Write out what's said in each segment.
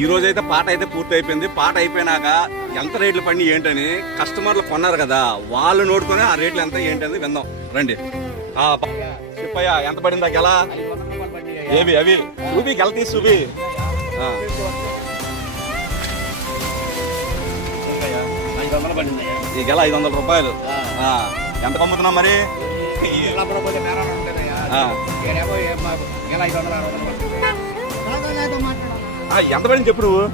ఈ రోజు అయితే పాట అయితే పూర్తి అయిపోయింది. పాట అయిపోయినాక ఎంత రేట్లు పడి ఏంటని కస్టమర్లు కొన్నారు కదా, వాళ్ళు నోడుకొని ఆ రేట్లు ఎంత ఏంటని విందాం రండి. చెప్పయ్యా ఎంత పడిందా గెల? ఏవి అవి చూపి గెల తీసి చూపి. ఈ గెల 500 రూపాయలు. ఎంత అమ్ముతున్నాం మరి? ఎంత పడింది చెప్పు నువ్వు?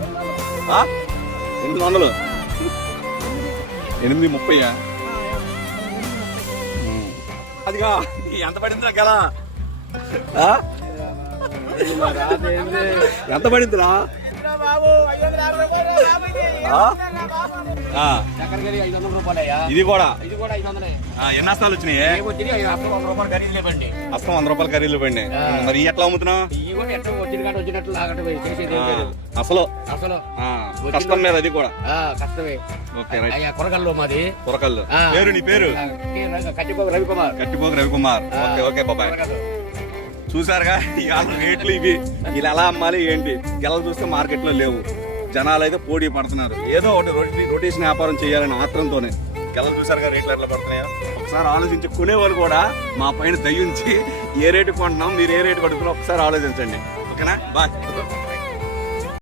800. 830. అదిగా ఎంత పడిందిరా గెల? ఎంత పడిందిరా? ఇది కూడా ఎన్ని హస్తాలు వచ్చినాయి? హస్తం 100 రూపాయలు ఖరీదులు పడి. మరి ఎట్లా అమ్ముతున్నావు? అసలు కష్టం మీద అది కూడా కష్టమే. కొరకల్లు మాది. కొరకల్లు. పేరు నీ పేరు? కట్టిపోగు రవికుమార్. కట్టిపోగు రవికుమార్. ఓకే ఓకే బాబాయ్. చూసారుగా ఇవాళ రేట్లు ఇవి. ఇలా ఎలా అమ్మాలి ఏంటి? గెలలు చూస్తే మార్కెట్ లో లేవు. జనాలు అయితే పోటీ పడుతున్నారు. ఏదో ఒకటి రొటేషన్ వ్యాపారం చేయాలని ఆత్రంతోనే. గెలలు చూసారుగా రేట్లు ఎట్లా పడుతున్నాయో. ఒకసారి ఆలోచించి కొనేవాళ్ళు కూడా మా పైన దయ్యుంచి ఏ రేటు కొంటున్నాం, మీరు ఏ రేటు పడుతున్నారో ఒకసారి ఆలోచించండి. ఓకేనా? బాయ్.